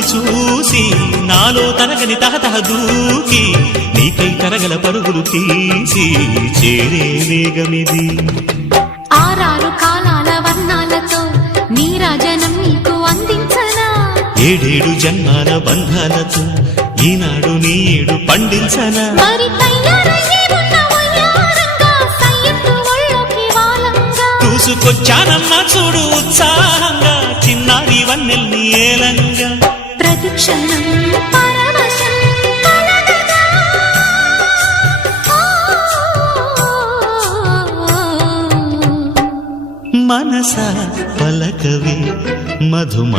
మధుని చూసి నాలో తరగని తహతహ దూకి నీకై తరగల పరుగులు తీసి చేరే వేగమిది. ఆరారు కాలాల వర్ణాలతో నీరాజనం నీకు అందించనా, ఏడేడు జన్మాల బంధాలతో ఈనాడు నీడు పండించనా. మరి తయారయ్యే ఉన్న వయ్యారంగా సయ్యత్తు ఒళ్ళోకి వాలంగా చూసుకొచ్చానమ్మా చూడు ఉత్సాహంగా చిన్నారి వన్నెల్ని ఏలంగా. ప్రతిక్షణం పరవశం కలగగా మనస పలకవే మధుమ